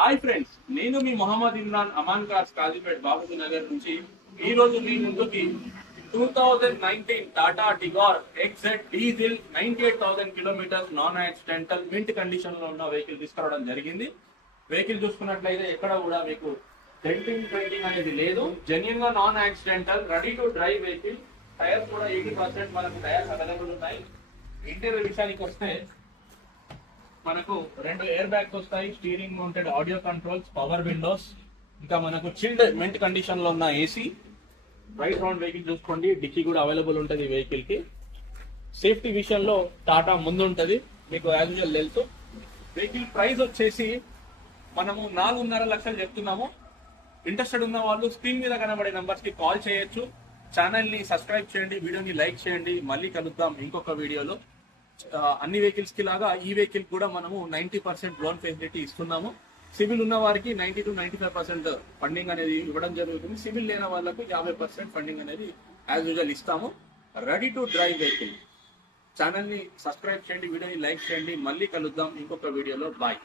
Hi friends, నేను మీ Mohammed Imran Aman cars Kazipet Babuji Nagar నుంచి ఈ రోజు మీ ముందుకి 2019 Tata Tigor XT diesel 98,000 kilometres non accidental mint condition లో ఉన్న వెహికల్ తీసుకురావడం జరిగింది. వెహికల్ చూసుకున్నట్లయితే ఎక్కడ కూడా మీకు డెంటింగ్ పెయింటింగ్ అనేది లేదు. జెన్యున్ గా non accidental ready to drive vehicle. Tyres కూడా 80% మనకు టైర్స్ అవైలబుల్ ఉన్నాయి. ఇంటీరియర్ విషయానికి వస్తే మనకు 2 ఎయిర్ బ్యాగ్స్ వస్తాయి, steering mounted audio controls, power Windows, ఇంకా మనకు చిల్డ్ మింట్ కండిషన్ లో ఉన్న ఏసీ. రైట్ రౌండ్ వెహికల్ చూసుకోండి, డిక్కీ కూడా అవైలబుల్ ఉంటుంది ఈ వెహికల్ కి. సేఫ్టీ విషయంలో టాటా ముందు ఉంటుంది, మీకు యాజ్ యూజువల్ తెలుసు. వెహికల్ ప్రైస్ వచ్చేసి మనము 4.5 లక్షలు చెప్తున్నాము. ఇంట్రెస్టెడ్ ఉన్న వాళ్ళు స్క్రీన్ మీద కనబడే నంబర్స్ కి కాల్ చేయొచ్చు. ఛానల్ ని సబ్స్క్రైబ్ చేయండి, వీడియోని లైక్ చేయండి. మళ్ళీ కలుద్దాం ఇంకొక వీడియోలో. అన్ని వెహికల్స్ కి లాగా ఈ వెహికల్ కూడా మనము 90% లోన్ ఫెసిలిటీ ఇస్తున్నాము. సివిల్ ఉన్న వారికి 90 to 95% ఫండింగ్ అనేది ఇవ్వడం జరుగుతుంది. సివిల్ లేని వాళ్ళకు 50% ఫండింగ్ అనేది యాజ్ యూజువల్ ఇస్తాము. Ready to drive vehicle. Channel ని సబ్స్క్రైబ్ చేయండి, వీడియోని లైక్ చేయండి. మళ్ళీ కలుద్దాం ఇంకొక వీడియోలో. బాయ్.